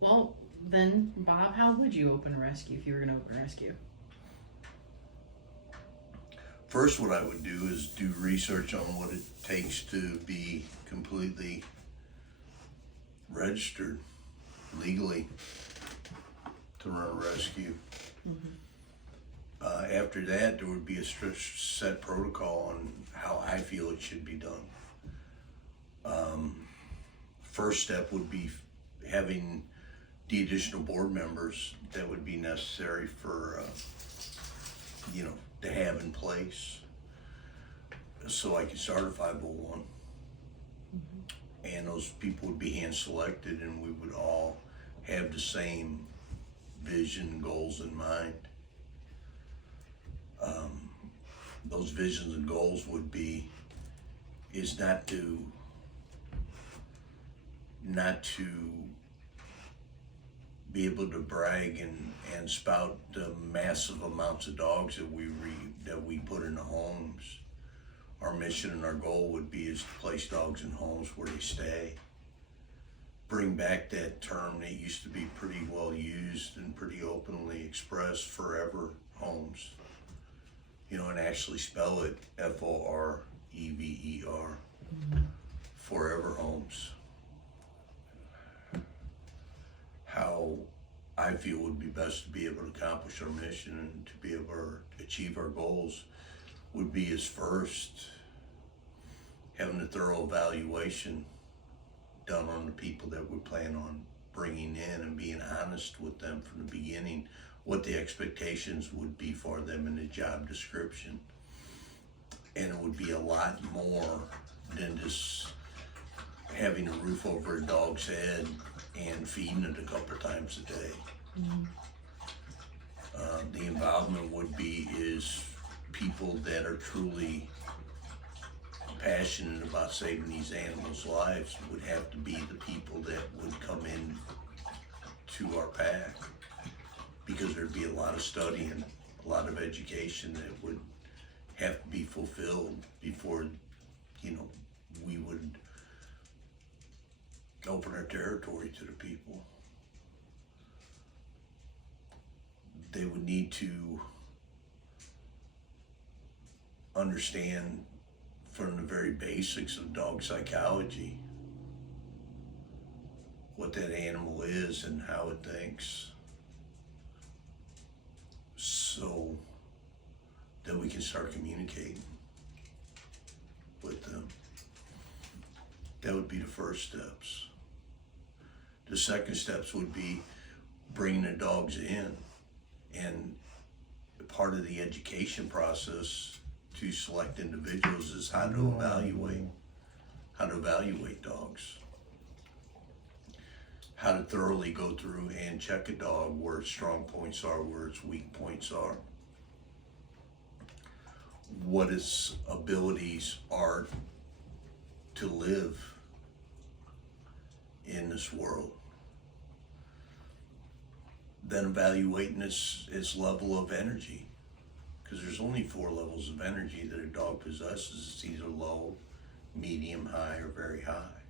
Well, then, Bob, how would you open a rescue if you were going to open a rescue? First, what I would do is do research on what it takes to be completely registered legally to run a rescue. Mm-hmm. After that, there would be a strict set protocol on how I feel it should be done. First step would be having the additional board members that would be necessary for, to have in place so I could start a 501. And those people would be hand selected, and we would all have the same vision, goals in mind. Those visions and goals would be is not to be able to brag and spout the massive amounts of dogs that we put in the homes. Our mission and our goal would be is to place dogs in homes where they stay. Bring back that term that used to be pretty well used and pretty openly expressed, forever homes. And actually spell it Forever, forever homes. How I feel would be best to be able to accomplish our mission and to be able to achieve our goals would be is first having a thorough evaluation done on the people that we plan on bringing in and being honest with them from the beginning what the expectations would be for them in the job description. And it would be a lot more than just having a roof over a dog's head and feeding it a couple times a day. Mm-hmm. The involvement would be is people that are truly passionate about saving these animals' lives would have to be the people that would come in to our pack, because there'd be a lot of studying, a lot of education that would have to be fulfilled before, we would open our territory to the people. They would need to understand from the very basics of dog psychology what that animal is and how it thinks, so that we can start communicating with them. That would be the first steps. The second steps would be bringing the dogs in, and part of the education process to select individuals is how to evaluate dogs, how to thoroughly go through and check a dog where its strong points are, where its weak points are, what its abilities are to live in this world. Then evaluating its level of energy, because there's only 4 levels of energy that a dog possesses. It's either low, medium, high, or very high.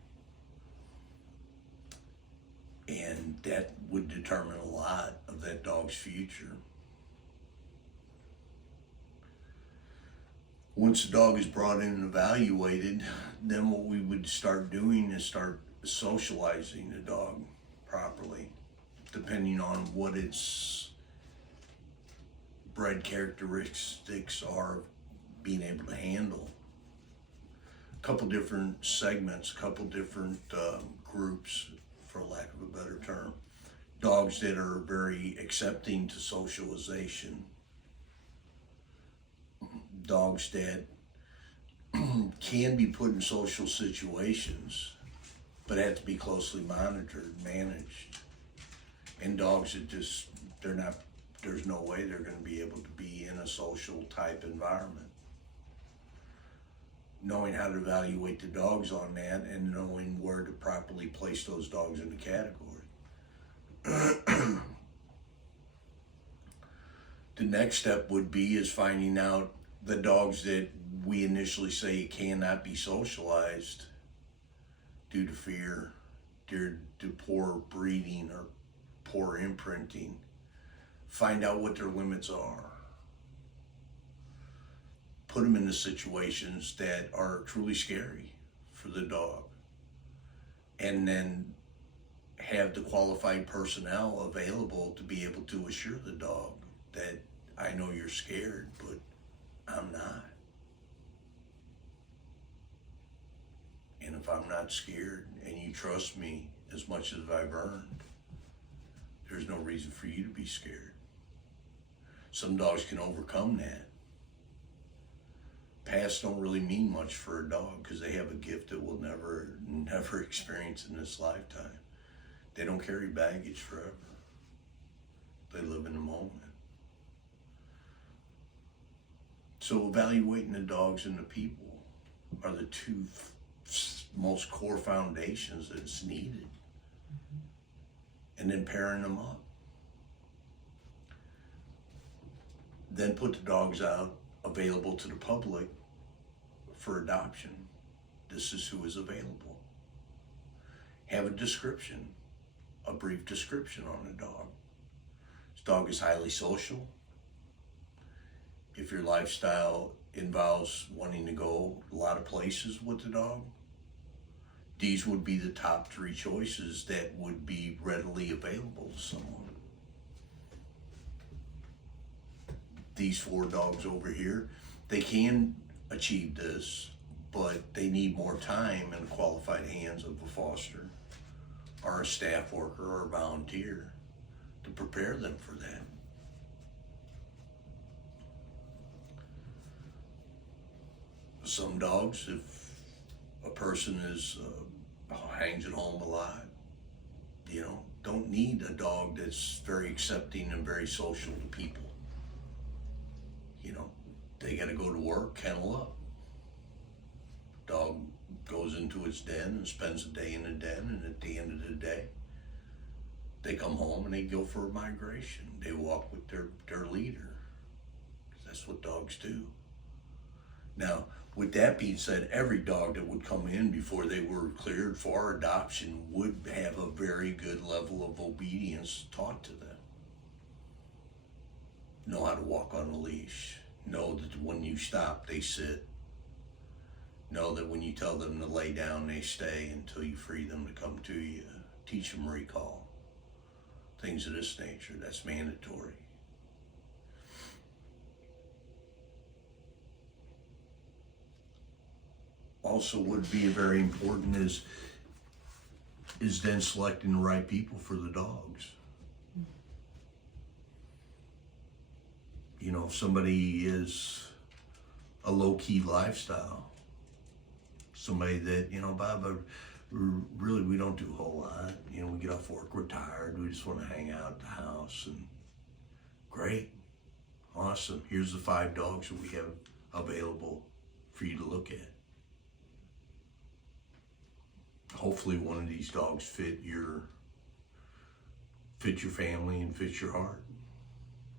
And that would determine a lot of that dog's future. Once the dog is brought in and evaluated, then what we would start doing is start socializing the dog properly, depending on what its bred characteristics are of being able to handle. A couple different segments, a couple different groups, for lack of a better term. Dogs that are very accepting to socialization. Dogs that can be put in social situations, but have to be closely monitored, managed. And dogs that just, there's no way they're going to be able to be in a social type environment. Knowing how to evaluate the dogs on that and knowing where to properly place those dogs in the category. The next step would be is finding out the dogs that we initially say cannot be socialized due to fear, due to poor breeding or poor imprinting. Find out what their limits are. Put them into situations that are truly scary for the dog. And then have the qualified personnel available to be able to assure the dog that I know you're scared, but I'm not. And if I'm not scared and you trust me as much as I've earned, there's no reason for you to be scared. Some dogs can overcome that. Past don't really mean much for a dog because they have a gift that we'll never experience in this lifetime. They don't carry baggage forever. They live in the moment. So evaluating the dogs and the people are the two most core foundations that's needed. And then pairing them up. Then put the dogs out available to the public for adoption. This is who is available. Have a description, a brief description on the dog. This dog is highly social. If your lifestyle involves wanting to go a lot of places with the dog, these would be the top 3 choices that would be readily available to someone. These 4 dogs over here, they can achieve this, but they need more time in the qualified hands of a foster or a staff worker or a volunteer to prepare them for that. Some dogs, if a person is hangs at home a lot, don't need a dog that's very accepting and very social to people. They got to go to work, kennel up. Dog goes into its den and spends a day in the den, and at the end of the day, they come home and they go for a migration. They walk with their leader. That's what dogs do. Now, with that being said, every dog that would come in before they were cleared for adoption would have a very good level of obedience taught to them. Know how to walk on a leash. Know that when you stop, they sit. Know that when you tell them to lay down, they stay until you free them to come to you. Teach them recall. Things of this nature, that's mandatory. Also would be very important is then selecting the right people for the dogs. If somebody is a low-key lifestyle, somebody that, Bob, really we don't do a whole lot. We get off work, we're tired, we just want to hang out at the house, and great, awesome. Here's the 5 dogs that we have available for you to look at. Hopefully one of these dogs fit your family and fit your heart,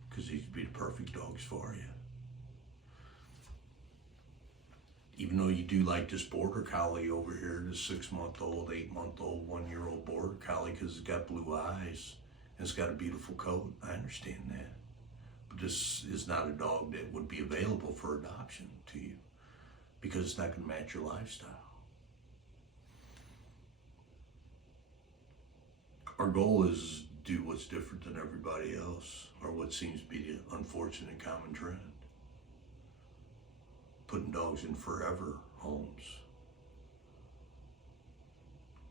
because these would be the perfect dogs for you. Even though you do like this border collie over here, this 6-month-old, 8-month-old, 1-year-old border collie, because it's got blue eyes and it's got a beautiful coat, I understand that. But this is not a dog that would be available for adoption to you, because it's not going to match your lifestyle. Our goal is to do what's different than everybody else, or what seems to be the unfortunate common trend. Putting dogs in forever homes.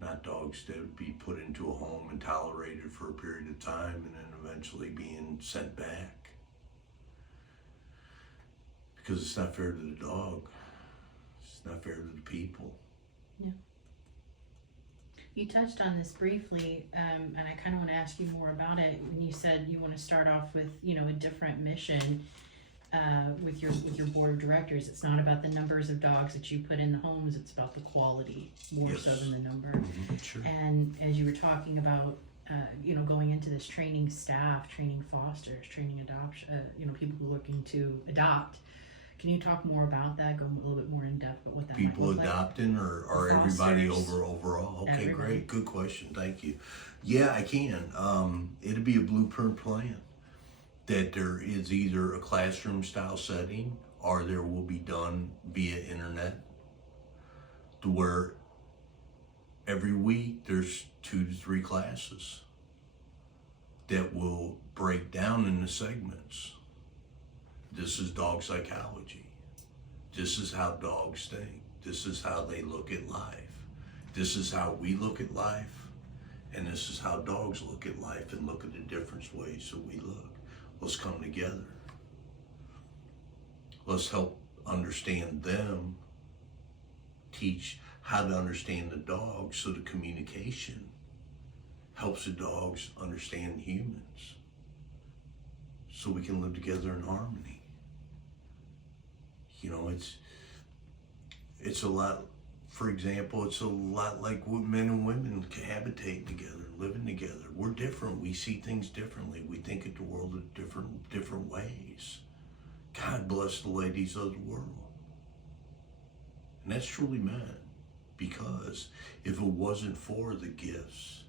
Not dogs that would be put into a home and tolerated for a period of time and then eventually being sent back. Because it's not fair to the dog. It's not fair to the people. Yeah. You touched on this briefly, and I kind of want to ask you more about it. When you said you want to start off with, a different mission with your board of directors. It's not about the numbers of dogs that you put in the homes. It's about the quality more so than the number. Mm-hmm, sure. And as you were talking about, going into this training staff, training fosters, training adoption, people who are looking to adopt. Can you talk more about that? Go a little bit more in depth about what that People might look like? adopting or everybody Fosters. overall? Okay, Everybody. great. Good question. Thank you. Yeah, I can. It'd be a blueprint plan that there is either a classroom style setting or there will be done via internet, to where every week there's 2 to 3 classes that will break down into segments. This is dog psychology. This is how dogs think. This is how they look at life. This is how we look at life. And this is how dogs look at life and look at the different ways that we look. Let's come together. Let's help understand them, teach how to understand the dogs, so the communication helps the dogs understand humans, so we can live together in harmony. You know, it's a lot, for example, it's a lot like what men and women cohabitating together, living together. We're different. We see things differently. We think of the world in different ways. God bless the ladies of the world. And that's truly meant, because if it wasn't for the gifts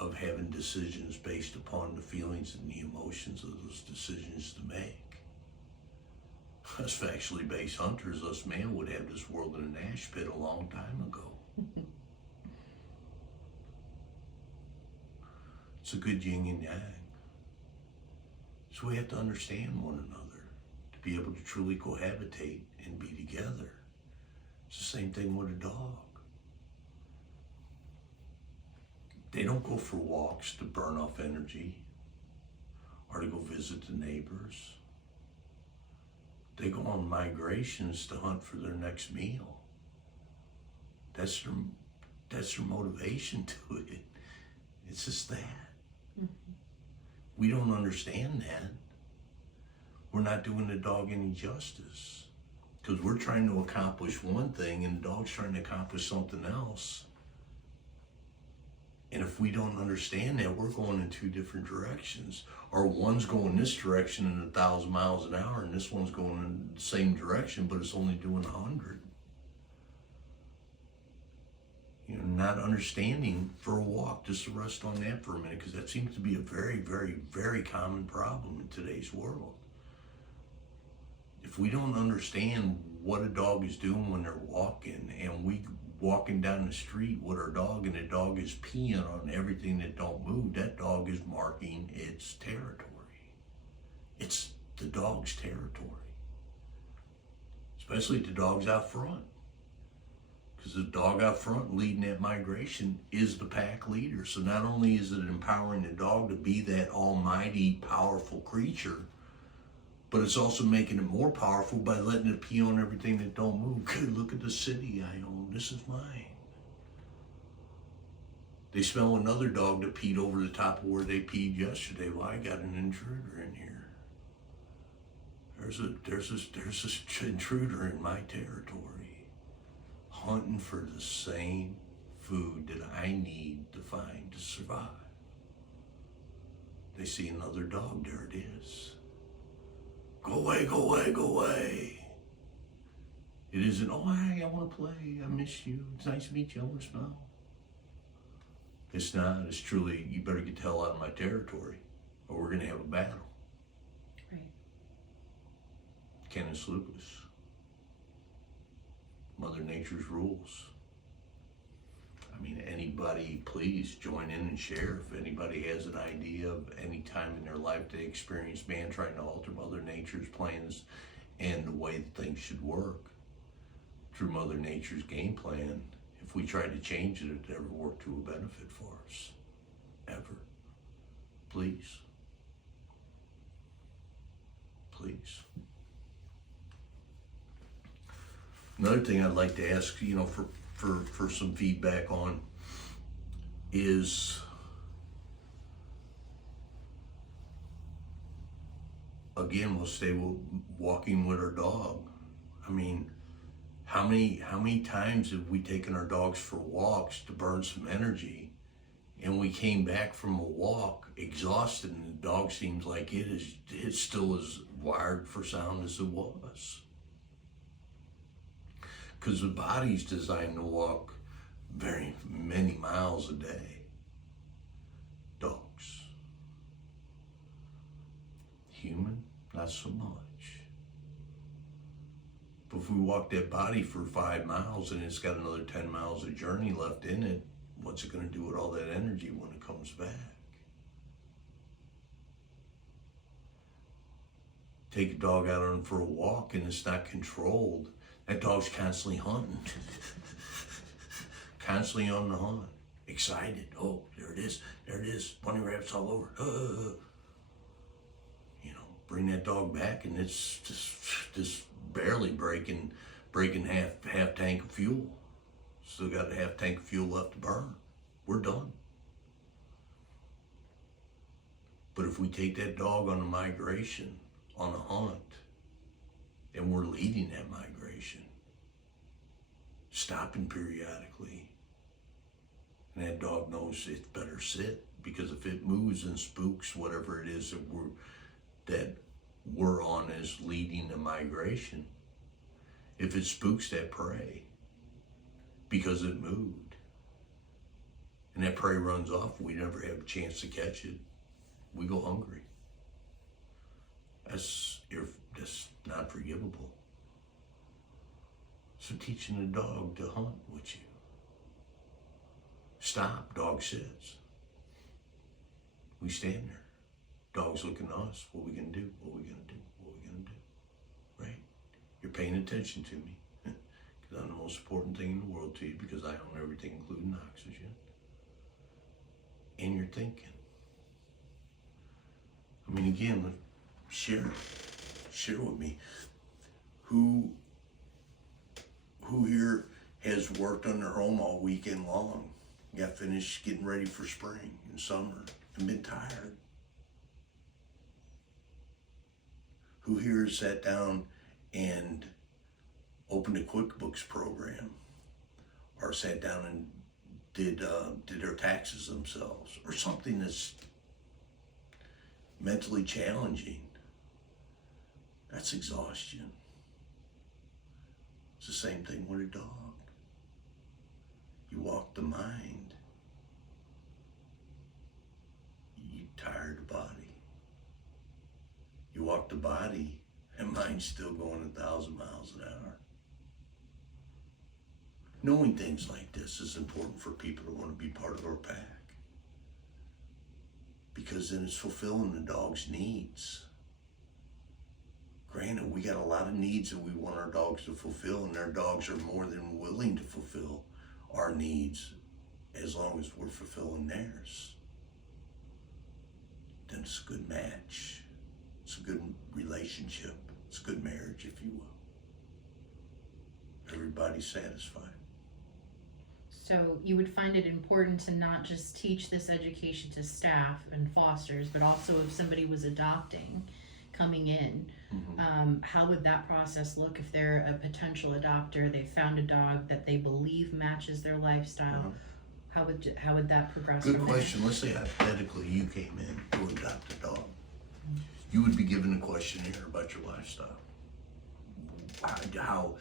of having decisions based upon the feelings and the emotions of those decisions to make, us factually based hunters, us man would have this world in an ash pit a long time ago. It's a good yin and yang. So we have to understand one another to be able to truly cohabitate and be together. It's the same thing with a dog. They don't go for walks to burn off energy or to go visit the neighbors. They go on migrations to hunt for their next meal. That's their motivation to it. It's just that. Mm-hmm. We don't understand that. We're not doing the dog any justice, because we're trying to accomplish one thing and the dog's trying to accomplish something else. And if we don't understand that, we're going in 2 different directions. Or one's going this direction in 1,000 miles an hour, and this one's going in the same direction, but it's only doing 100. You know, not understanding for a walk, just to rest on that for a minute, because that seems to be a very, very, very common problem in today's world. If we don't understand what a dog is doing when they're walking, and we walking down the street with our dog and the dog is peeing on everything that don't move, that dog is marking its territory. It's the dog's territory. Especially the dogs out front. Because the dog out front leading that migration is the pack leader. So not only is it empowering the dog to be that almighty, powerful creature, but it's also making it more powerful by letting it pee on everything that don't move. Good, look at the city I own. This is mine. They smell another dog that peed over the top of where they peed yesterday. Well, I got an intruder in here. There's this intruder in my territory, hunting for the same food that I need to find to survive. They see another dog, there it is. Go away, go away, go away. It isn't, oh, hi, I want to play, I miss you, it's nice to meet you, I want to smell. It's not, it's truly, you better get the hell out of my territory or we're going to have a battle. Right. K9’s lupus. Mother Nature's rules. I mean, anybody, please join in and share. If anybody has an idea of any time in their life they experienced man trying to alter Mother Nature's plans and the way that things should work through Mother Nature's game plan, if we tried to change it, it never worked to a benefit for us. Ever. Please. Please. Another thing I'd like to ask, you know, for some feedback on is, again, we'll stay walking with our dog. I mean, how many times have we taken our dogs for walks to burn some energy, and we came back from a walk exhausted, and the dog seems like it still is wired for sound as it was. Because the body's designed to walk very many miles a day. Dogs. Human, not so much. But if we walk that body for 5 miles and it's got another 10 miles of journey left in it, what's it going to do with all that energy when it comes back? Take a dog out on for a walk and it's not controlled. That dog's constantly hunting. Constantly on the hunt. Excited. Oh, there it is. There it is. Bunny rabbits all over. You know, bring that dog back and it's just barely breaking half tank of fuel. Still got a half tank of fuel left to burn. We're done. But if we take that dog on a migration, on a hunt, and we're leading that migration, stopping periodically, and that dog knows it better sit, because if it moves and spooks whatever it is that we're on as leading the migration, if it spooks that prey because it moved, and that prey runs off, we never have a chance to catch it, we go hungry. That's not forgivable. So teaching a dog to hunt with you. Stop, dog sits. We stand there. Dog's looking at us. What are we gonna do? What are we gonna do? What are we gonna do? Right? You're paying attention to me. Because I'm the most important thing in the world to you, because I own everything, including oxygen. And you're thinking. I mean, again, share with me. Who here has worked on their home all weekend long, got finished getting ready for spring and summer, and been tired? Who here has sat down and opened a QuickBooks program, or sat down and did their taxes themselves, or something that's mentally challenging? That's exhaustion. It's the same thing with a dog. You walk the mind, you tire the body. You walk the body, and mind's still going 1,000 miles an hour. Knowing things like this is important for people to want to be part of our pack, because then it's fulfilling the dog's needs. Granted, we got a lot of needs that we want our dogs to fulfill, and our dogs are more than willing to fulfill our needs as long as we're fulfilling theirs. Then it's a good match. It's a good relationship. It's a good marriage, if you will. Everybody's satisfied. So you would find it important to not just teach this education to staff and fosters, but also if somebody was adopting, coming in, how would that process look if they're a potential adopter? They found a dog that they believe matches their lifestyle. How would that progress? Good question. Let's say hypothetically you came in to adopt a dog. You would be given a questionnaire about your lifestyle. How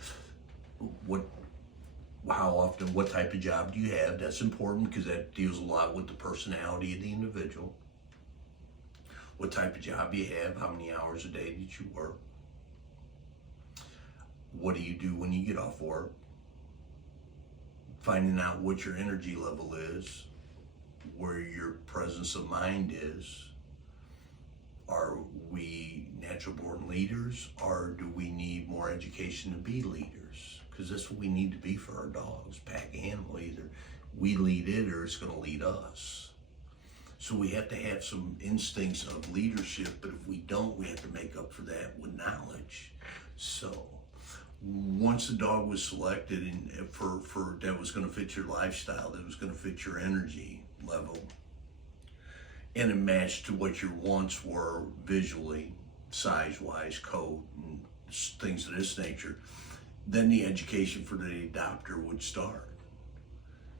often, what type of job do you have? That's important because that deals a lot with the personality of the individual. What type of job you have? How many hours a day did you work? What do you do when you get off work? Finding out what your energy level is, where your presence of mind is. Are we natural born leaders, or do we need more education to be leaders? Because that's what we need to be for our dogs, pack animal. Either we lead it or it's going to lead us. So we have to have some instincts of leadership, but if we don't, we have to make up for that with knowledge. So once the dog was selected and for that was going to fit your lifestyle, that was going to fit your energy level, and it matched to what your wants were visually, size-wise, coat, and things of this nature, then the education for the adopter would start.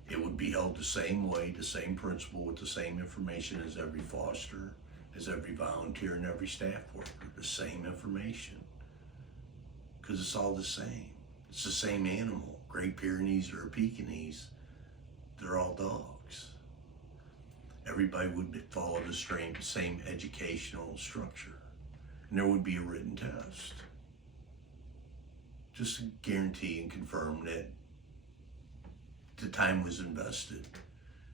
It would be held the same way, the same principle, with the same information as every foster, as every volunteer and every staff worker, the same information. Because it's all the same. It's the same animal. Great Pyrenees or a Pekingese, they're all dogs. Everybody would follow the same educational structure. And there would be a written test. Just to guarantee and confirm that the time was invested.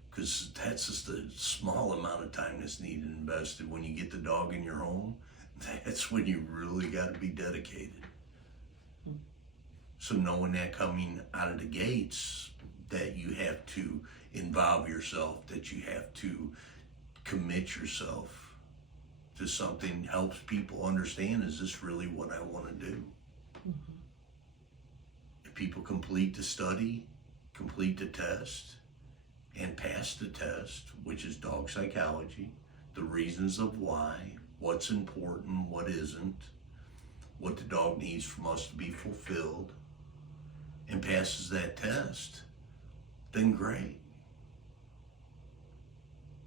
Because that's just a small amount of time that's needed and invested. When you get the dog in your home, that's when you really got to be dedicated. So knowing that coming out of the gates, that you have to involve yourself, that you have to commit yourself to something, helps people understand, is this really what I want to do? Mm-hmm. If people complete the study, complete the test, and pass the test, which is dog psychology, the reasons of why, what's important, what isn't, what the dog needs from us to be fulfilled, and passes that test, then great.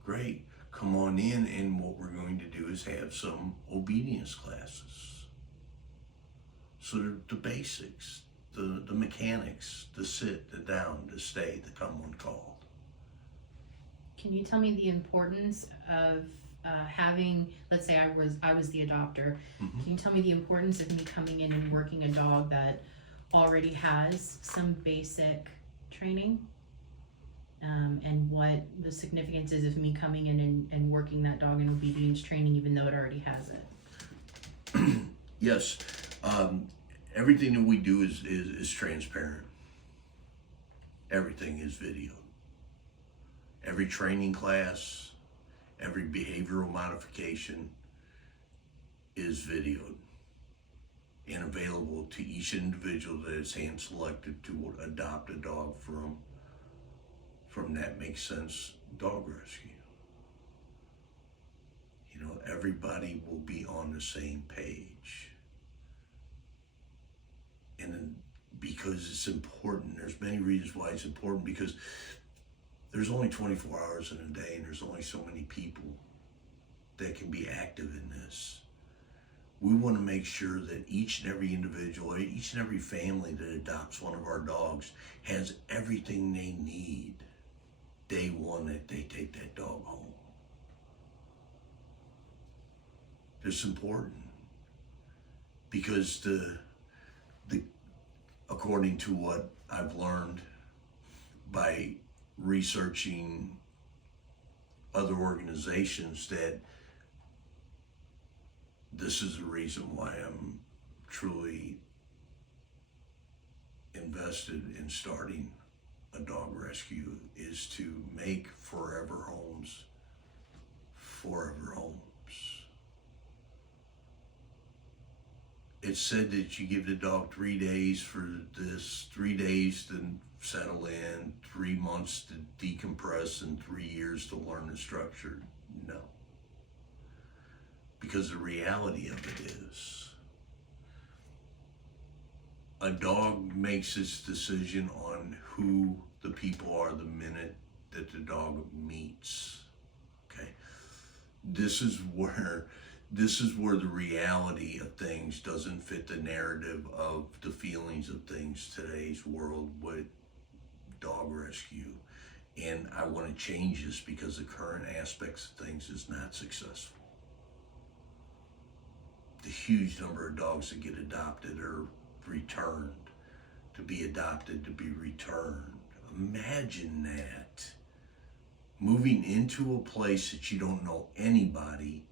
Great. Come on in, and what we're going to do is have some obedience classes. So the basics, the mechanics, the sit, the down, the stay, the come when called. Can you tell me the importance of having, let's say I was the adopter, mm-hmm. Can you tell me the importance of me coming in and working a dog that already has some basic training, and what the significance is of me coming in and working that dog in obedience training even though it already has it? Yes. Everything that we do is transparent. Everything is videoed. Every training class, every behavioral modification is videoed and available to each individual that is hand selected to adopt a dog from That Makes Sense Dog Rescue. You know, everybody will be on the same page. And then, because it's important, there's many reasons why it's important, because there's only 24 hours in a day, and there's only so many people that can be active in this. We want to make sure that each and every individual, each and every family that adopts one of our dogs has everything they need day one that they take that dog home. It's important because according to what I've learned by researching other organizations, that this is the reason why I'm truly invested in starting a dog rescue, is to make forever homes. It's said that you give the dog 3 days for this, 3 days to settle in, 3 months to decompress, and 3 years to learn the structure. No. Because the reality of it is, a dog makes its decision on who the people are the minute that the dog meets. Okay? This is where the reality of things doesn't fit the narrative of the feelings of things today's world with dog rescue. And I want to change this because the current aspects of things is not successful. The huge number of dogs that get adopted are returned, to be adopted, to be returned. Imagine that. Moving into a place that you don't know anybody,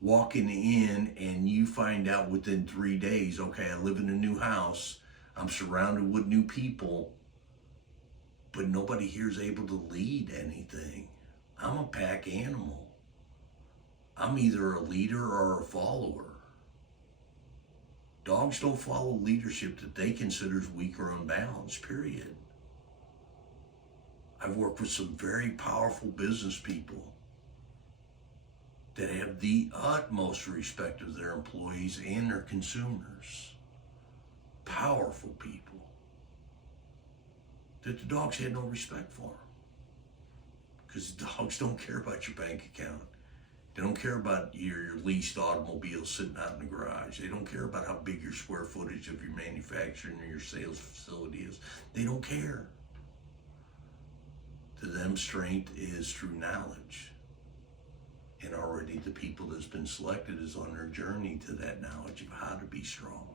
walking in and you find out within 3 days, okay, I live in a new house, I'm surrounded with new people, but nobody here is able to lead anything. I'm a pack animal. I'm either a leader or a follower. Dogs don't follow leadership that they consider as weak or unbalanced, period. I've worked with some very powerful business people that have the utmost respect of their employees and their consumers. Powerful people that the dogs had no respect for. Because dogs don't care about your bank account. They don't care about your leased automobile sitting out in the garage. They don't care about how big your square footage of your manufacturing or your sales facility is. They don't care. To them, strength is through knowledge. And already the people that's been selected is on their journey to that knowledge of how to be strong.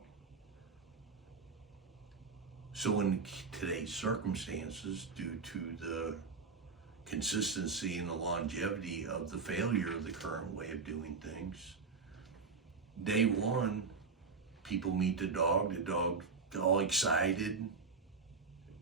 So in today's circumstances, due to the consistency and the longevity of the failure of the current way of doing things, day one, people meet the dog all excited.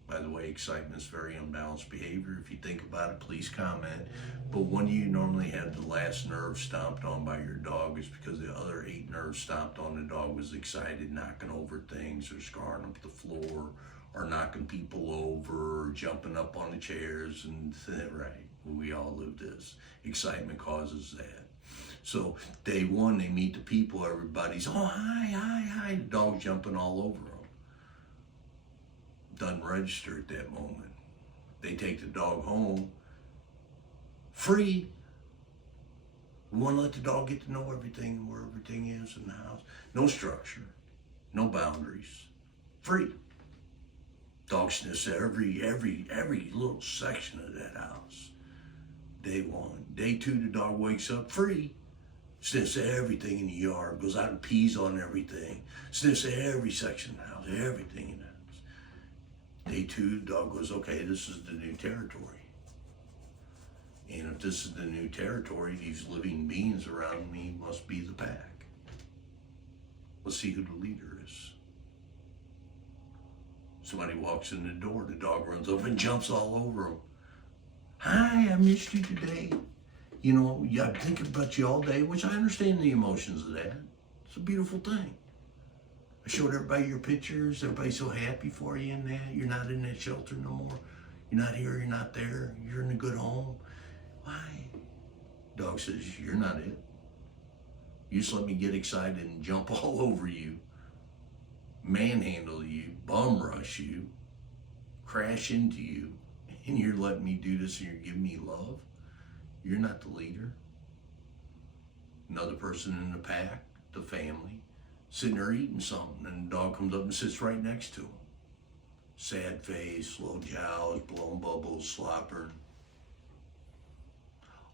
By the way, excitement is very unbalanced behavior. If you think about it, please comment. But when you normally have the last nerve stomped on by your dog, is because the other 8 nerves stomped on the dog was excited, knocking over things or scarring up the floor or knocking people over or jumping up on the chairs. And right, we all live this. Excitement causes that. So day one, they meet the people, everybody's, oh, hi, the dog's jumping all over them. Doesn't register at that moment. They take the dog home, free. We want to let the dog get to know everything, where everything is in the house. No structure, no boundaries, free. Dog sniffs every little section of that house. Day one. Day two, the dog wakes up free. Sniffs everything in the yard, goes out and pees on everything. Sniffs every section of the house, everything in the house. Day two, the dog goes, okay, this is the new territory. And if this is the new territory, these living beings around me must be the pack. Let's see who the leader is. Somebody walks in the door, the dog runs over and jumps all over him. Hi, I missed you today. You know, yeah, I'm thinking about you all day, which I understand the emotions of that. It's a beautiful thing. I showed everybody your pictures. Everybody's so happy for you in that. You're not in that shelter no more. You're not here, you're not there. You're in a good home. Why? Dog says, you're not it. You just let me get excited and jump all over you, manhandle you, bum rush you, crash into you, and you're letting me do this and you're giving me love. You're not the leader. Another person in the pack, the family, sitting there eating something, and the dog comes up and sits right next to him. Sad face, slow jowls, blowing bubbles, slobbering.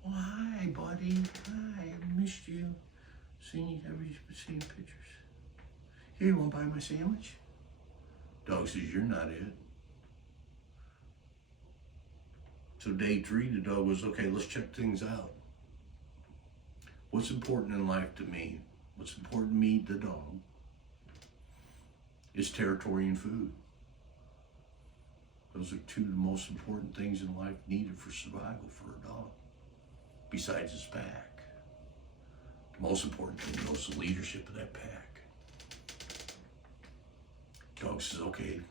Oh, hi, buddy. Hi, I missed you. Seen pictures. Here, you want to buy my sandwich? Dog says, you're not it. So day 3, the dog goes, okay, let's check things out. What's important in life to me? What's important to me, the dog, is territory and food. Those are 2 of the most important things in life needed for survival for a dog, besides his pack. The most important thing goes to leadership of that pack. Dog says, okay,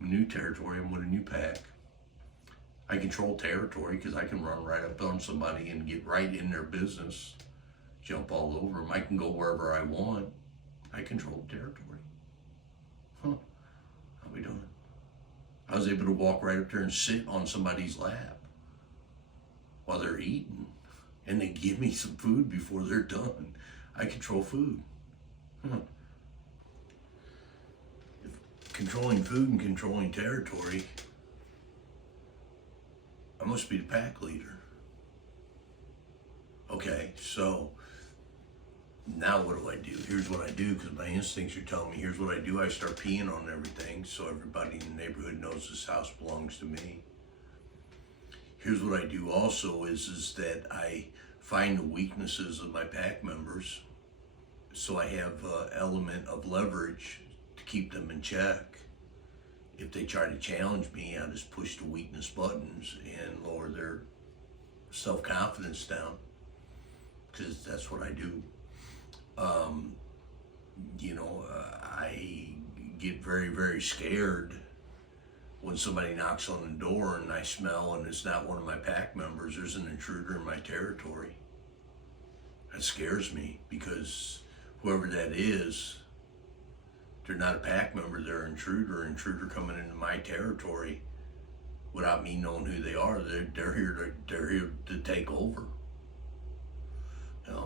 I'm new territory, I'm with a new pack. I control territory because I can run right up on somebody and get right in their business, jump all over them. I can go wherever I want. I control territory. Huh, how we doing? I was able to walk right up there and sit on somebody's lap while they're eating, and they give me some food before they're done. I control food. Huh. If controlling food and controlling territory, I must be the pack leader. Okay, so now what do? Here's what I do, because my instincts are telling me, here's what I do. I start peeing on everything so everybody in the neighborhood knows this house belongs to me. Here's what I do also is that I find the weaknesses of my pack members, so I have an element of leverage to keep them in check. If they try to challenge me, I just push the weakness buttons and lower their self-confidence down, because that's what I do. I get very, very scared when somebody knocks on the door and I smell and it's not one of my pack members. There's an intruder in my territory. That scares me, because whoever that is, they're not a pack member, they're an intruder coming into my territory without me knowing who they are. They're here to take over.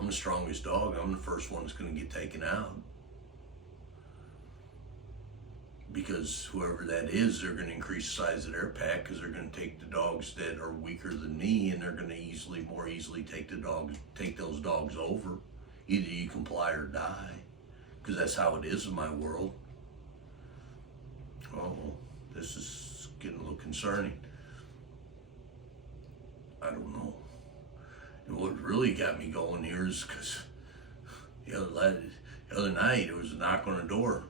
I'm the strongest dog. I'm the first one that's going to get taken out. Because whoever that is, they're going to increase the size of their pack because they're going to take the dogs that are weaker than me, and they're going to more easily take those dogs over. Either you comply or die, because that's how it is in my world. Oh, this is getting a little concerning. I don't know. And what really got me going here is because the other night there was a knock on the door.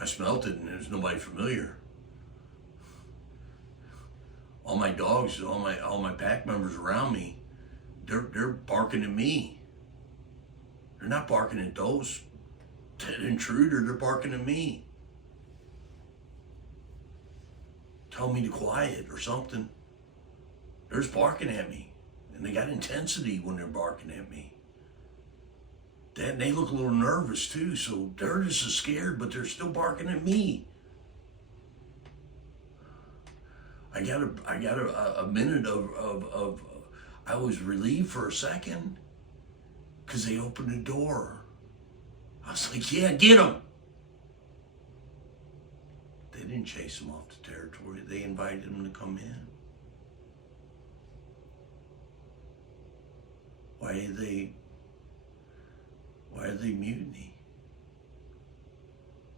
I smelt it and there was nobody familiar. All my dogs, all my pack members around me, they're barking at me. They're not barking at that intruder, they're barking at me. Tell me to quiet or something. They're just barking at me. And they got intensity when they're barking at me. They look a little nervous too, so they're just as scared, but they're still barking at me. I got a minute of I was relieved for a second because they opened the door. I was like, yeah, get them. They didn't chase them off the territory. They invited them to come in. Why are they mutiny?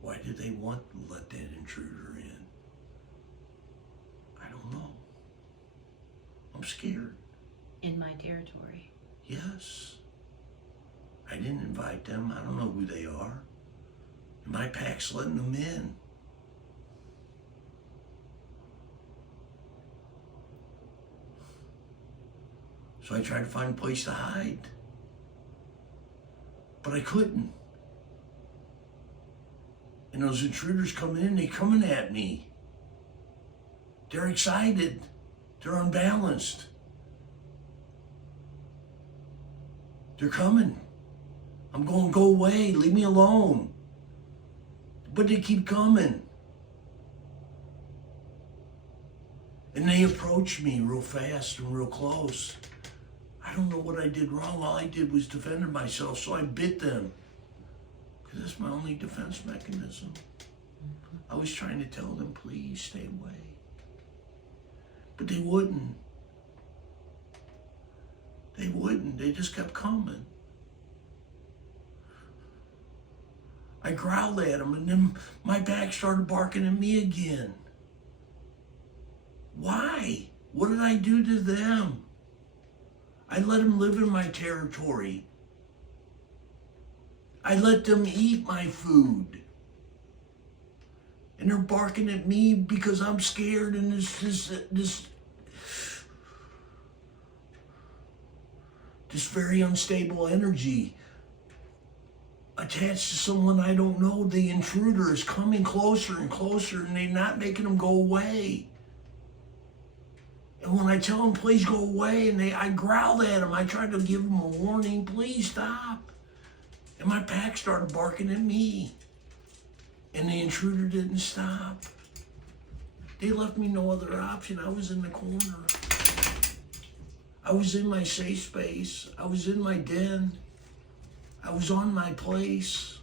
Why did they want to let that intruder in? I don't know. I'm scared. In my territory. Yes. I didn't invite them. I don't know who they are. My pack's letting them in. So I tried to find a place to hide. But I couldn't. And those intruders coming in, they're coming at me. They're excited. They're unbalanced. They're coming. I'm going, go away, leave me alone. But they keep coming. And they approach me real fast and real close. I don't know what I did wrong. All I did was defend myself, so I bit them. Because that's my only defense mechanism. I was trying to tell them, please stay away. But they wouldn't. They wouldn't. They just kept coming. I growled at them, and then my back started barking at me again. Why? What did I do to them? I let them live in my territory. I let them eat my food. And they're barking at me because I'm scared, and this very unstable energy attached to someone I don't know. The intruder is coming closer and closer, and they're not making them go away. And when I tell them, please go away, and I growled at them, I tried to give them a warning, please stop. And my pack started barking at me. And the intruder didn't stop. They left me no other option. I was in the corner. I was in my safe space. I was in my den. I was on my place.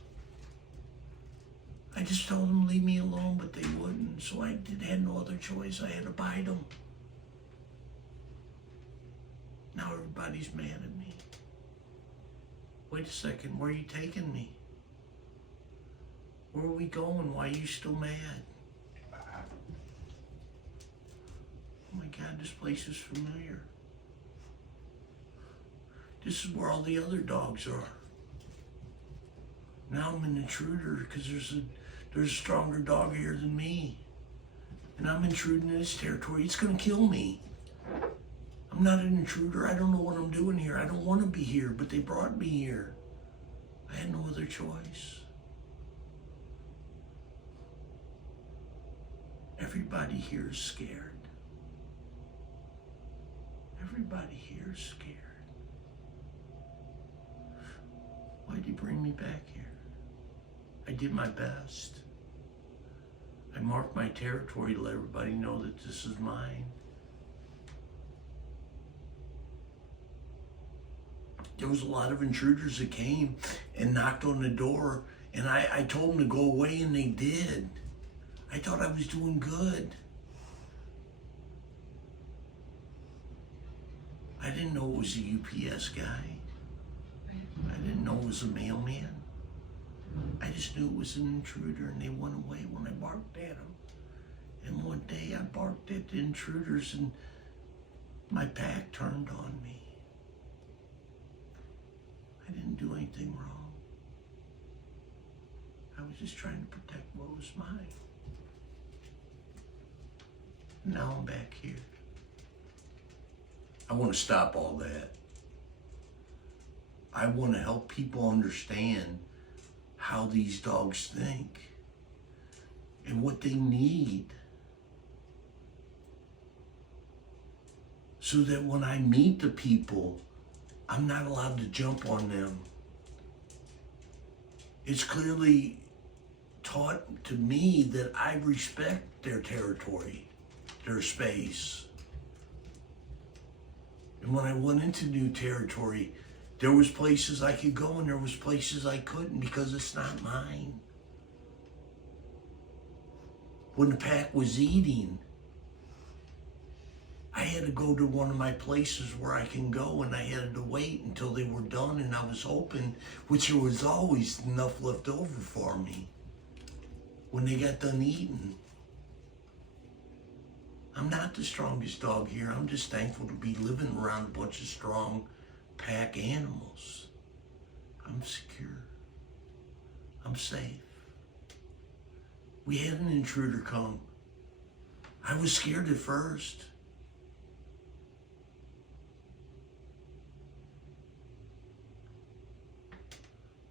I just told them, leave me alone, but they wouldn't. So I had no other choice. I had to bite them. Now everybody's mad at me. Wait a second, where are you taking me? Where are we going? Why are you still mad? Oh my God, this place is familiar. This is where all the other dogs are. Now I'm an intruder because there's a stronger dog here than me. And I'm intruding in his territory. It's gonna kill me. I'm not an intruder. I don't know what I'm doing here. I don't want to be here, but they brought me here. I had no other choice. Everybody here is scared. Everybody here is scared. Why'd you bring me back here? I did my best. I marked my territory to let everybody know that this is mine. there was a lot of intruders that came and knocked on the door, and I told them to go away, and they did. I thought I was doing good. I didn't know it was a UPS guy. I didn't know it was a mailman. I just knew it was an intruder, and they went away when I barked at them. And one day I barked at the intruders, and my pack turned on me. I didn't do anything wrong. I was just trying to protect what was mine. Now I'm back here. I want to stop all that. I want to help people understand how these dogs think and what they need, so that when I meet the people, I'm not allowed to jump on them. It's clearly taught to me that I respect their territory, their space. And when I went into new territory, there was places I could go and there was places I couldn't because it's not mine. When the pack was eating, I had to go to one of my places where I can go, and I had to wait until they were done, and I was hoping, which there was always enough left over for me when they got done eating. I'm not the strongest dog here. I'm just thankful to be living around a bunch of strong pack animals. I'm secure. I'm safe. We had an intruder come. I was scared at first.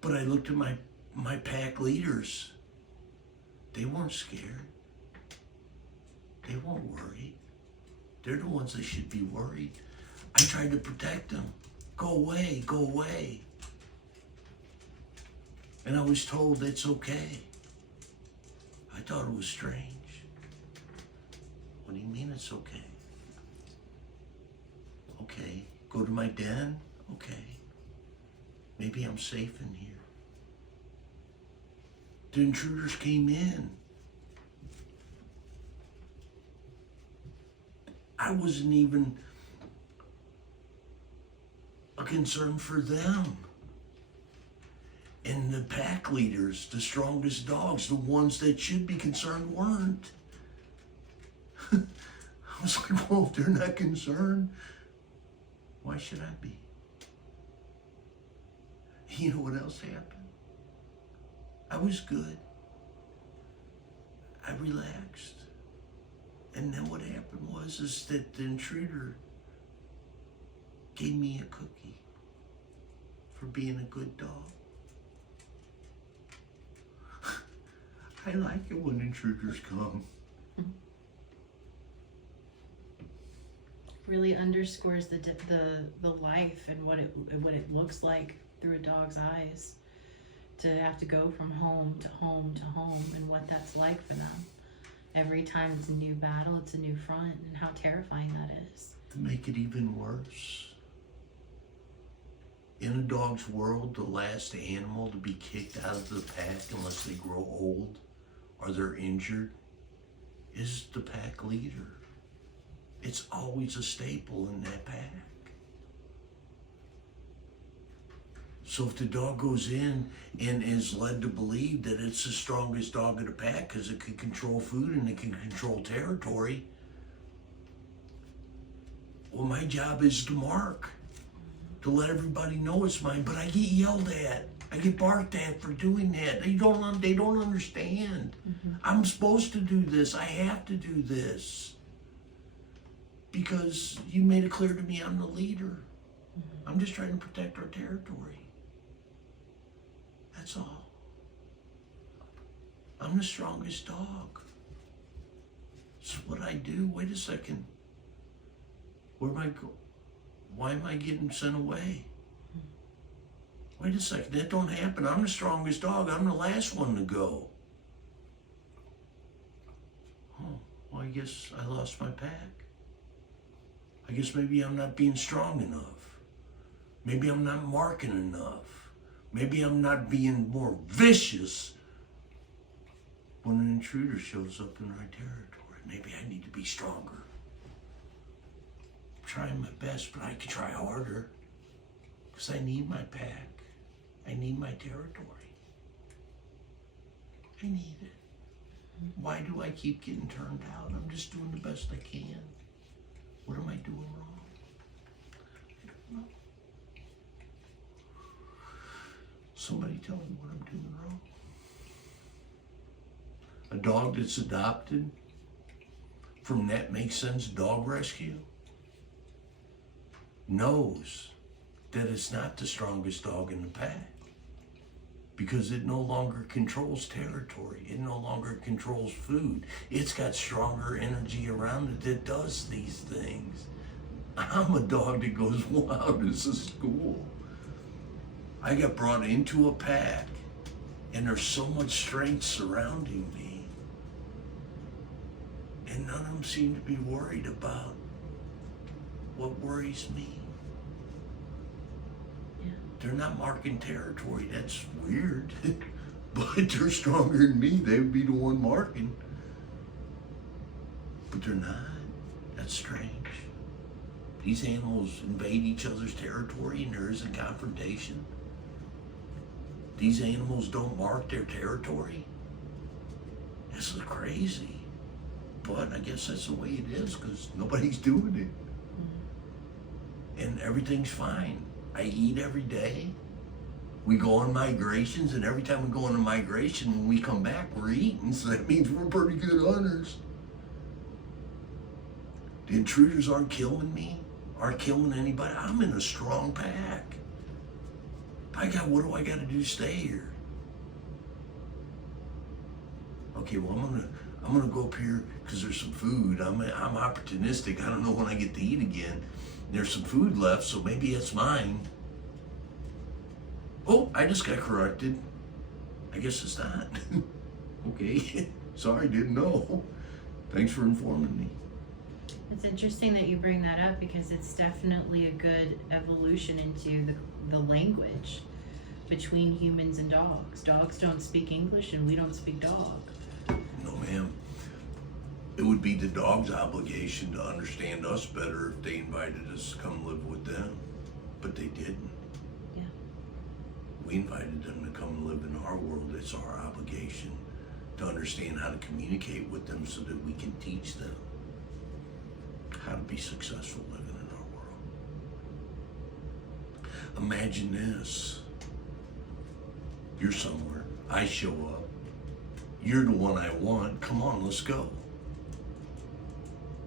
But I looked at my pack leaders. They weren't scared. They weren't worried. They're the ones that should be worried. I tried to protect them. Go away, go away. And I was told that's okay. I thought it was strange. What do you mean it's okay? Okay, go to my den? Okay. Maybe I'm safe in here. The intruders came in. I wasn't even a concern for them. And the pack leaders, the strongest dogs, the ones that should be concerned, weren't. I was like, well, if they're not concerned, why should I be? You know what else happened? I was good. I relaxed. And then what happened is that the intruder gave me a cookie for being a good dog. I like it when intruders come. Really underscores the life and what it looks like through a dog's eyes, to have to go from home to home to home, and what that's like for them. Every time it's a new battle, it's a new front, and how terrifying that is. To make it even worse, in a dog's world, the last animal to be kicked out of the pack unless they grow old or they're injured is the pack leader. It's always a staple in that pack. So if the dog goes in and is led to believe that it's the strongest dog of the pack because it can control food and it can control territory, well, my job is to mark, to let everybody know it's mine. But I get yelled at. I get barked at for doing that. They don't understand. Mm-hmm. I'm supposed to do this. I have to do this. Because you made it clear to me I'm the leader. Mm-hmm. I'm just trying to protect our territory. That's all. I'm the strongest dog. It's what I do. Wait a second. Where am I going? Why am I getting sent away? Wait a second. That don't happen. I'm the strongest dog. I'm the last one to go. Oh, well, I guess I lost my pack. I guess maybe I'm not being strong enough. Maybe I'm not marking enough. Maybe I'm not being more vicious when an intruder shows up in my territory. Maybe I need to be stronger. I'm trying my best, but I could try harder. Because I need my pack. I need my territory. I need it. Why do I keep getting turned out? I'm just doing the best I can. What am I doing wrong? I don't know. Somebody tell me what I'm doing wrong. A dog that's adopted from That Makes Sense Dog Rescue knows that it's not the strongest dog in the pack because it no longer controls territory. It no longer controls food. It's got stronger energy around it that does these things. I'm a dog that goes wild as a school. I got brought into a pack and there's so much strength surrounding me. And none of them seem to be worried about what worries me. Yeah. They're not marking territory. That's weird. But they're stronger than me. They would be the one marking. But they're not. That's strange. These animals invade each other's territory and there isn't confrontation. These animals don't mark their territory. This is crazy. But I guess that's the way it is because nobody's doing it. And everything's fine. I eat every day. We go on migrations, and every time we go on a migration, when we come back, we're eating, so that means we're pretty good hunters. The intruders aren't killing me, aren't killing anybody. I'm in a strong pack. What do I got to do to stay here? Okay, well, I'm gonna go up here because there's some food. I'm opportunistic. I don't know when I get to eat again. There's some food left, so maybe it's mine. Oh, I just got corrected. I guess it's not. Okay, sorry, didn't know. Thanks for informing me. It's interesting that you bring that up because it's definitely a good evolution into the language between humans and dogs. Dogs don't speak English and we don't speak dog. No, ma'am. It would be the dog's obligation to understand us better if they invited us to come live with them. But they didn't. Yeah. We invited them to come live in our world. It's our obligation to understand how to communicate with them so that we can teach them how to be successful living in our world. Imagine this. You're somewhere. I show up. You're the one I want. Come on, let's go.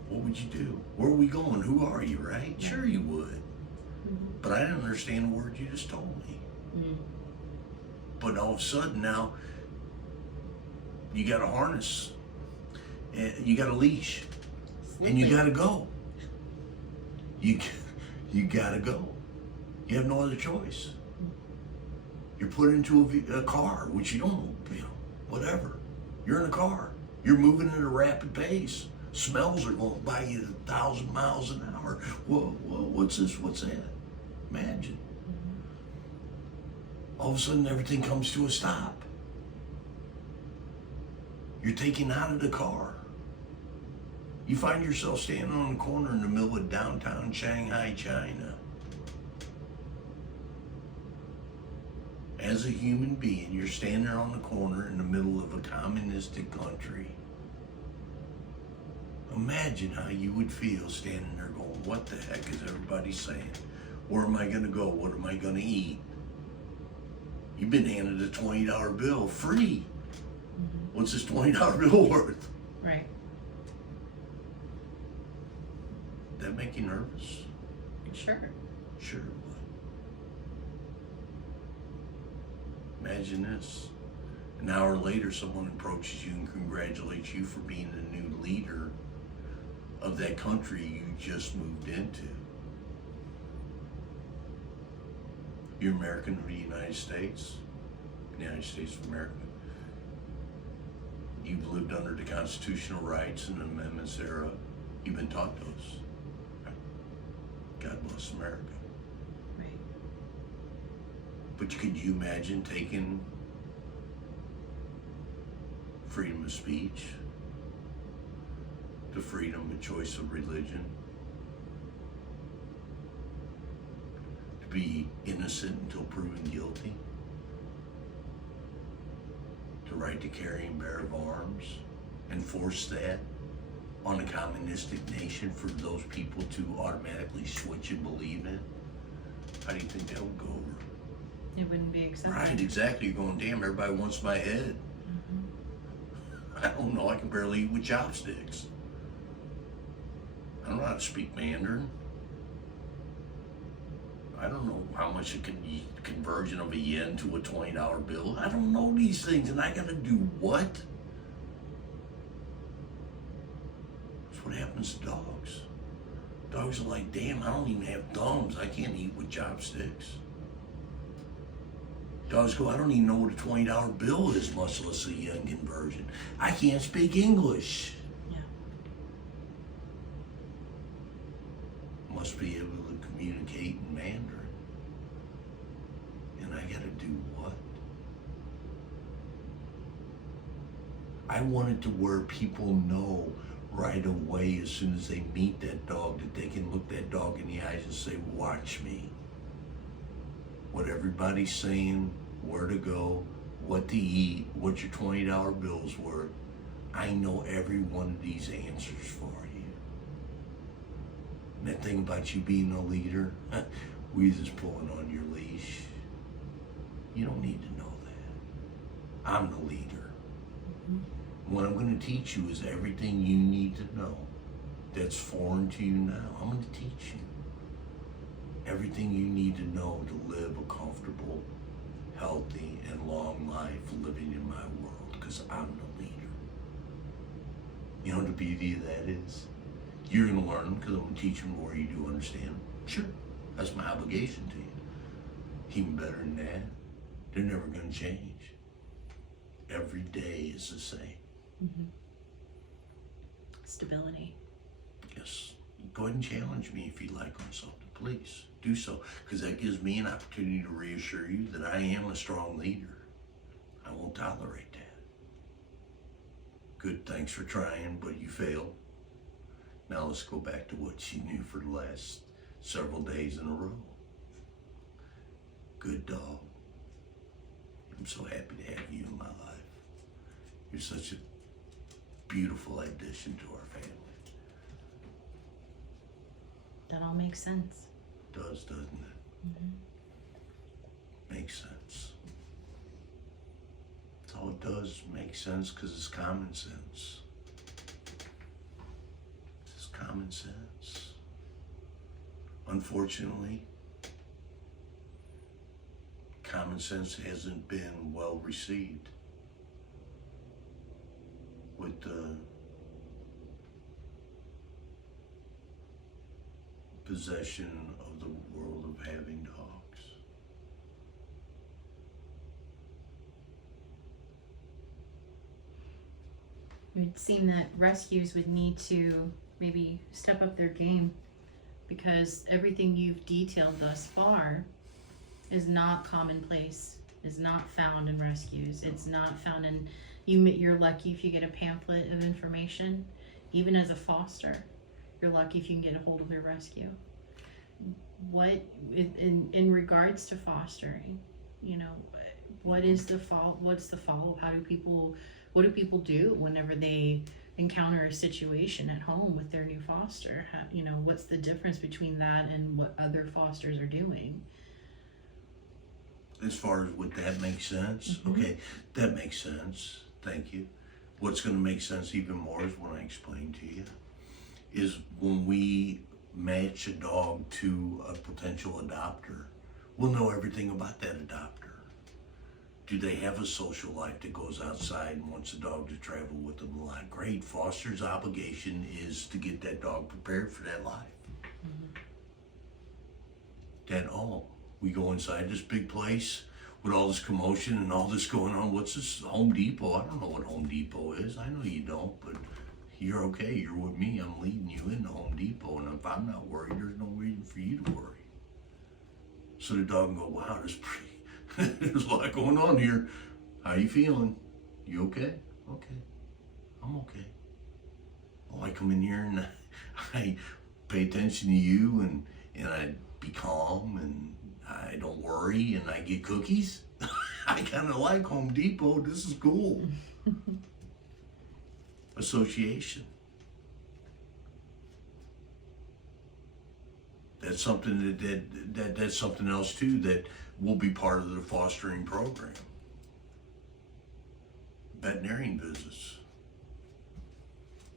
What would you do? Where are we going? Who are you, right? Sure you would. Mm-hmm. But I didn't understand the word you just told me. Mm-hmm. But all of a sudden now, you got a harness. And you got a leash. And you gotta go. You gotta go. You have no other choice. You're put into a car, which you don't, whatever. You're in a car. You're moving at a rapid pace. Smells are going by you 1,000 miles an hour. Whoa, what's this? What's that? Imagine. All of a sudden, everything comes to a stop. You're taken out of the car. You find yourself standing on the corner in the middle of downtown Shanghai, China. As a human being, you're standing there on the corner in the middle of a communistic country. Imagine how you would feel standing there going, what the heck is everybody saying? Where am I gonna go? What am I gonna eat? You've been handed a $20 bill, free. Mm-hmm. What's this $20 bill worth? Right. That make you nervous? Sure. Sure it would. Imagine this. An hour later, someone approaches you and congratulates you for being the new leader of that country you just moved into. You're American of the United States of America. You've lived under the constitutional rights and amendments thereof. You've been taught those. God bless America. Right. But could you imagine taking freedom of speech, the freedom of choice of religion, to be innocent until proven guilty, the right to carry and bear of arms, and force that on a communistic nation for those people to automatically switch and believe in? How do you think that would go over? It wouldn't be accepted. Right, exactly. You're going, damn, everybody wants my head. I don't know, I can barely eat with chopsticks. I don't know how to speak Mandarin. I don't know how much conversion of a yen to a $20 bill. I don't know these things, and I gotta do what? That's what happens to dogs. Dogs are like, damn, I don't even have thumbs. I can't eat with chopsticks. Dogs go, I don't even know what a $20 bill is, much less a yen conversion. I can't speak English. Yeah. Must be able to communicate in Mandarin. And I gotta do what? I want it to where people know right away as soon as they meet that dog that they can look that dog in the eyes and say, watch me. What everybody's saying, where to go, what to eat, what your $20 bill's worth. I know every one of these answers for you. And that thing about you being a leader, we're just pulling on your leash. You don't need to know that. I'm the leader. What I'm going to teach you is everything you need to know that's foreign to you now. I'm going to teach you everything you need to know to live a comfortable, healthy, and long life living in my world, because I'm the leader. You know what the beauty of that is? You're going to learn them because I'm going to teach them where you do understand them. Sure, that's my obligation to you. Even better than that, they're never going to change. Every day is the same. Stability. Yes. Go ahead and challenge me if you like on something. Please do so, because that gives me an opportunity to reassure you that I am a strong leader. I won't tolerate that. Good, thanks for trying, but you failed. Now let's go back to what you knew for the last several days in a row. Good dog. I'm so happy to have you in my life. You're such a beautiful addition to our family. That all makes sense. Does, doesn't it? Makes sense. That's all it does, make sense, because it's common sense. It's common sense. Unfortunately, common sense hasn't been well received with the possession of the world of having dogs. It would seem that rescues would need to maybe step up their game, because everything you've detailed thus far is not commonplace, is not found in rescues. It's not found in, you're lucky if you get a pamphlet of information. Even as a foster, you're lucky if you can get a hold of their rescue. What, in regards to fostering, what is the what's the follow-up? What do people do whenever they encounter a situation at home with their new foster? What's the difference between that and what other fosters are doing? As far as would that make sense? Okay, that makes sense. Thank you. What's going to make sense even more is when I explain to you, is when we match a dog to a potential adopter, we'll know everything about that adopter. Do they have a social life that goes outside and wants a dog to travel with them a lot? Great. Foster's obligation is to get that dog prepared for that life. That, we go inside this big place with all this commotion and all this going on. What's this, Home Depot? I don't know what Home Depot is. I know you don't, but you're okay. You're with me. I'm leading you into Home Depot, and if I'm not worried, there's no reason for you to worry. So the dog can go, wow, There's a lot going on here. How you feeling? You okay? Okay. I'm okay. Oh, I come in here and I pay attention to you and I be calm and I don't worry and I get cookies. I kind of like Home Depot. This is cool. Association. That's something that's something else too that will be part of the fostering program. Veterinarian visits.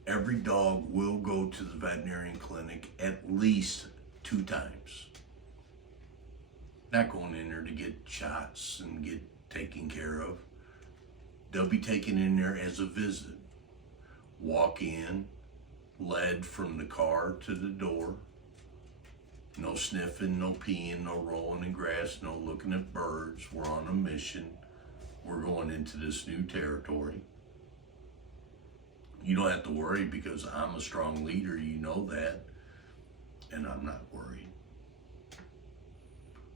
Every dog will go to the veterinarian clinic at least 2 times. Not going in there to get shots and get taken care of. They'll be taken in there as a visit. Walk in, led from the car to the door. No sniffing, no peeing, no rolling in grass, no looking at birds. We're on a mission. We're going into this new territory. You don't have to worry because I'm a strong leader, you know that, and I'm not worried.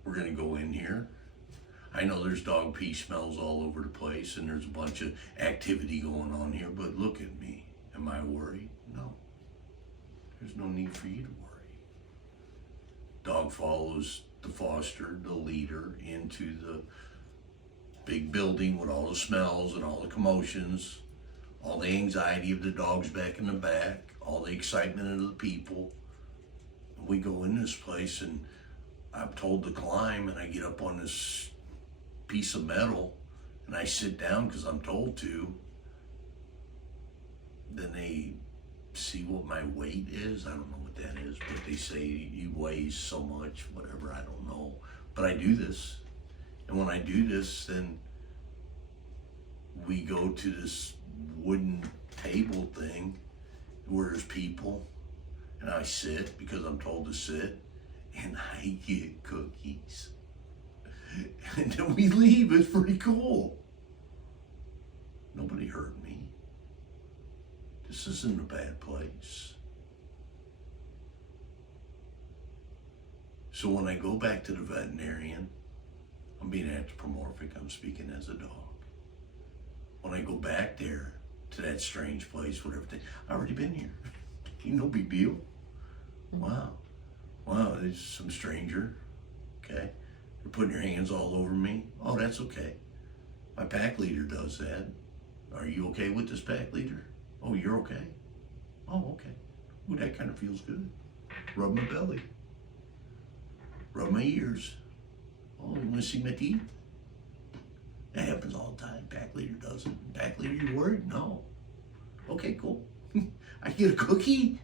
We're gonna go in here. I know there's dog pee smells all over the place and there's a bunch of activity going on here, but look at me. Am I worried? No. There's no need for you to worry. Dog follows the foster, the leader, into the big building with all the smells and all the commotions, all the anxiety of the dogs back in the back, all the excitement of the people. We go in this place and I'm told to climb and I get up on this piece of metal and I sit down because I'm told to. Then they see what my weight is. I don't know what that is, but they say you weigh so much, whatever, I don't know. But I do this. And when I do this, then we go to this wooden table thing where there's people and I sit because I'm told to sit and I get cookies. And then we leave. It's pretty cool. Nobody hurt me. This isn't a bad place. So when I go back to the veterinarian, I'm being anthropomorphic, I'm speaking as a dog. When I go back there to that strange place, whatever thing, I've already been here. No big deal. Wow. Wow, there's some stranger. Okay. You're putting your hands all over me. Oh, that's okay. My pack leader does that. Are you okay with this pack leader? Oh, you're okay? Oh, okay. Ooh, that kind of feels good. Rub my belly. Rub my ears. Oh, you want to see my teeth? That happens all the time. Pack leader does it. Pack leader, you worried? No. Okay, cool. I get a cookie?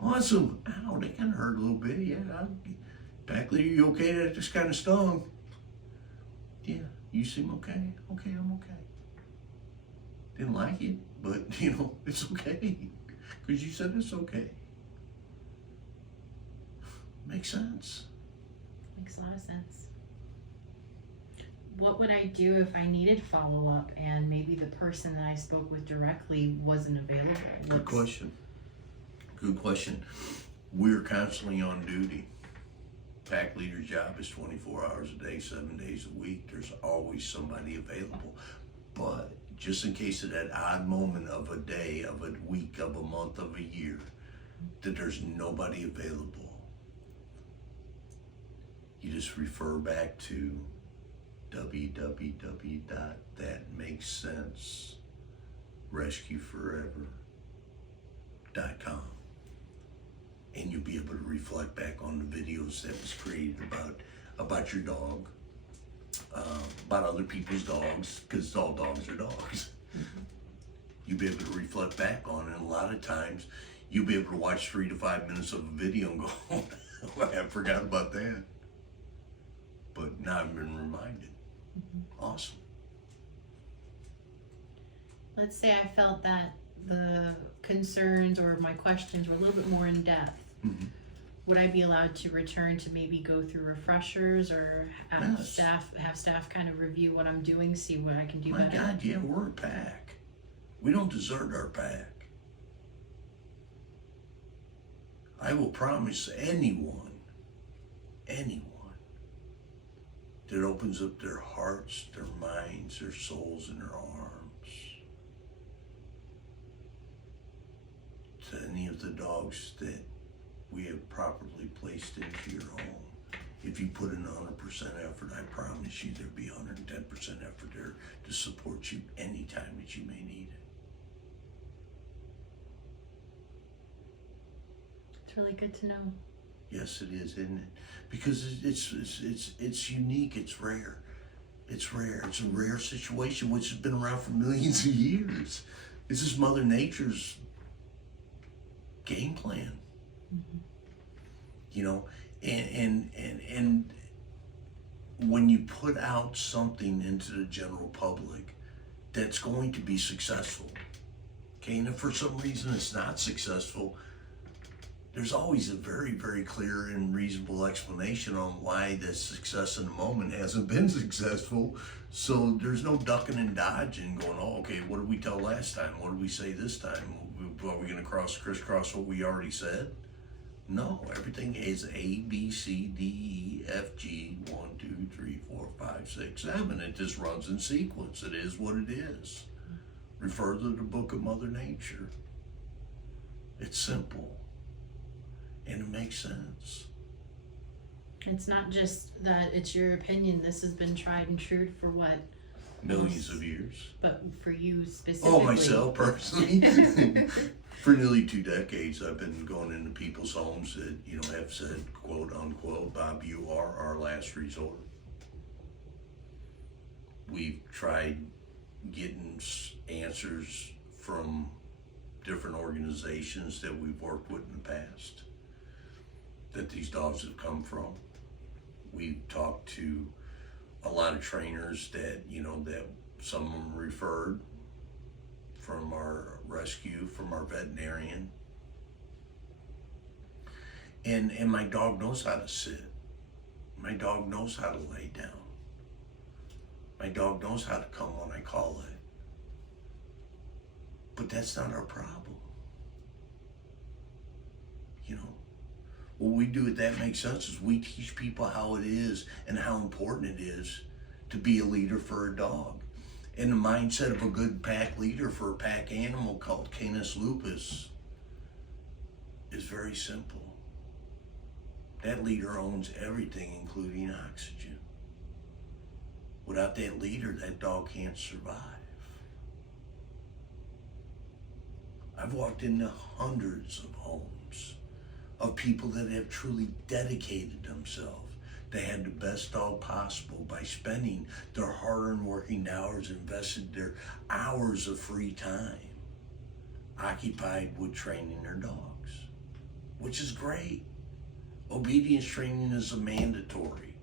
Awesome. Ow, that kind of hurt a little bit. Yeah. Pack leader, you okay? That just kind of stung. Yeah. You seem okay? Okay, I'm okay. Didn't like it, but it's okay. Because you said it's okay. Makes sense. Makes a lot of sense. What would I do if I needed follow-up and maybe the person that I spoke with directly wasn't available? Good question. Good question. We're constantly on duty. Pack leader's job is 24 hours a day, 7 days a week. There's always somebody available. But just in case of that odd moment of a day, of a week, of a month, of a year, that there's nobody available, you just refer back to www.thatmakessenserescueforever.com, and you'll be able to reflect back on the videos that was created about your dog, about other people's dogs, because all dogs are dogs. Mm-hmm. You'll be able to reflect back on it, and a lot of times you'll be able to watch 3 to 5 minutes of a video and go, oh, I forgot about that. But now I've been reminded. Mm-hmm. Awesome. Let's say I felt that the concerns or my questions were a little bit more in depth. Mm-hmm. Would I be allowed to return to maybe go through refreshers or have Yes. staff kind of review what I'm doing, see what I can do My better? God, yeah, we're a pack. We don't desert our pack. I will promise anyone that opens up their hearts, their minds, their souls, and their arms to any of the dogs that we have properly placed into your home. If you put in 100% effort, I promise you there'll be 110% effort there to support you anytime that you may need it. It's really good to know. Yes, it is, isn't it? Because it's unique. It's rare. It's rare. It's a rare situation which has been around for millions of years. This is Mother Nature's game plan. Mm-hmm. You know, and when you put out something into the general public that's going to be successful, okay, and if for some reason it's not successful, there's always a very, very clear and reasonable explanation on why the success in the moment hasn't been successful. So there's no ducking and dodging going, oh, okay, what did we tell last time? What did we say this time? Are we going to crisscross what we already said? No, everything is A, B, C, D, E, F, G, 1, 2, 3, 4, 5, 6, 7. It just runs in sequence. It is what it is. Refer to the book of Mother Nature. It's simple. And it makes sense. It's not just that it's your opinion. This has been tried and true for what? Millions of years. But for you specifically. Oh, myself personally. For nearly 2 decades, I've been going into people's homes that, have said, quote unquote, Bob, you are our last resort. We've tried getting answers from different organizations that we've worked with in the past that these dogs have come from. We've talked to a lot of trainers that, that some of them referred from our rescue, from our veterinarian. And my dog knows how to sit. My dog knows how to lay down. My dog knows how to come when I call it. But that's not our problem. What we do, if that makes sense, is we teach people how it is and how important it is to be a leader for a dog. And the mindset of a good pack leader for a pack animal called K9’s lupus is very simple. That leader owns everything, including oxygen. Without that leader, that dog can't survive. I've walked into hundreds of homes of people that have truly dedicated themselves. They had the best dog possible by spending their hard-earned working hours, invested their hours of free time occupied with training their dogs, which is great. Obedience training is a mandatory.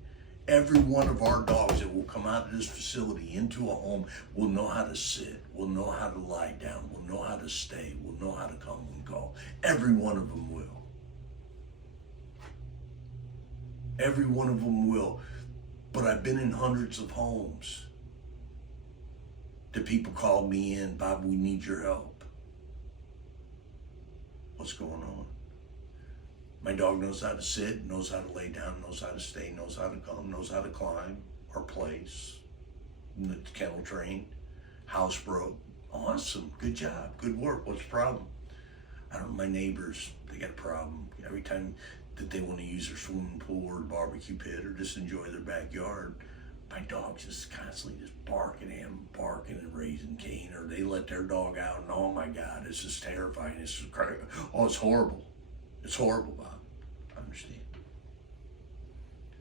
Every one of our dogs that will come out of this facility into a home will know how to sit, will know how to lie down, will know how to stay, will know how to come and go. Every one of them will. Every one of them will. But I've been in hundreds of homes that people called me in, Bob, we need your help. What's going on? My dog knows how to sit, knows how to lay down, knows how to stay, knows how to come, knows how to climb or place. Kennel trained, house broke. Awesome, good job, good work. What's the problem? I don't know, my neighbors, they got a problem. Every time that they want to use their swimming pool or barbecue pit or just enjoy their backyard, my dog's just constantly just barking at them, barking and raising Cain, or they let their dog out and oh my God, it's just terrifying. It's just crazy. Oh, it's horrible. It's horrible, Bob. I understand.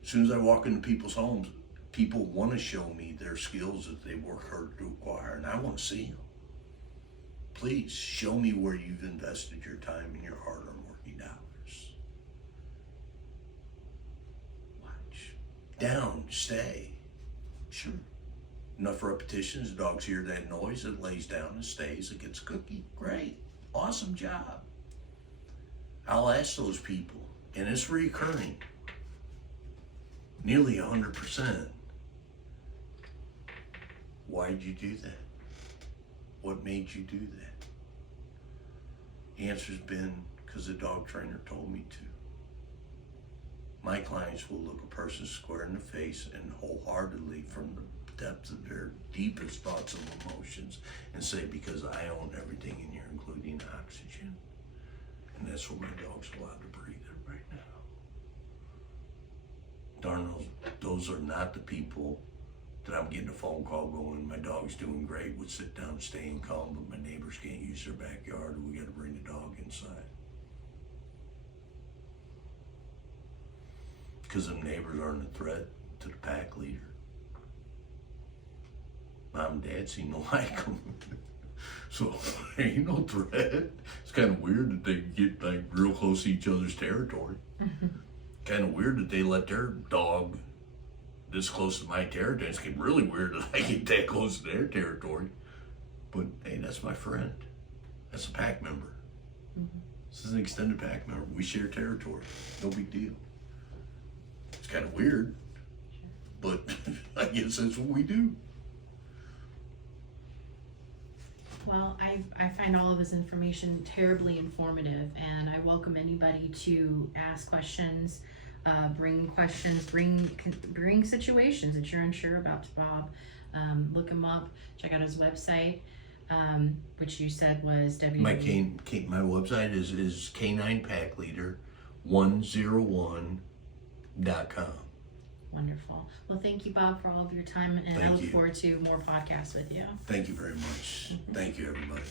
As soon as I walk into people's homes, people want to show me their skills that they work hard to acquire, and I want to see them. Please show me where you've invested your time and your hard-earned working hours. Watch. Down, stay. Sure. Enough repetitions, the dogs hear that noise, it lays down and stays, it gets a cookie. Great. Awesome job. I'll ask those people, and it's recurring, nearly 100%. Why did you do that? What made you do that? The answer's been because the dog trainer told me to. My clients will look a person square in the face and wholeheartedly, from the depths of their deepest thoughts and emotions, and say, because I own everything in here, including oxygen. And that's what my dog's allowed to breathe in right now. Darn, those are not the people that I'm getting a phone call going, my dog's doing great, would sit down, staying calm, but my neighbors can't use their backyard, and we gotta bring the dog inside. Because them neighbors aren't a threat to the pack leader. Mom and Dad seem to like them. So, ain't no threat. It's kind of weird that they get like real close to each other's territory. Kind of weird that they let their dog this close to my territory. It's getting really weird that I get that close to their territory. But hey, that's my friend. That's a pack member. This is an extended pack member. We share territory. No big deal. It's kind of weird, but I guess that's what we do. Well, I find all of this information terribly informative, and I welcome anybody to ask questions, bring situations that you're unsure about to Bob. Look him up, check out his website, which you said was My website is K9packleader101.com. Wonderful. Well, thank you, Bob, for all of your time, and I look forward to more podcasts with you. Thank you very much. Thank you, everybody.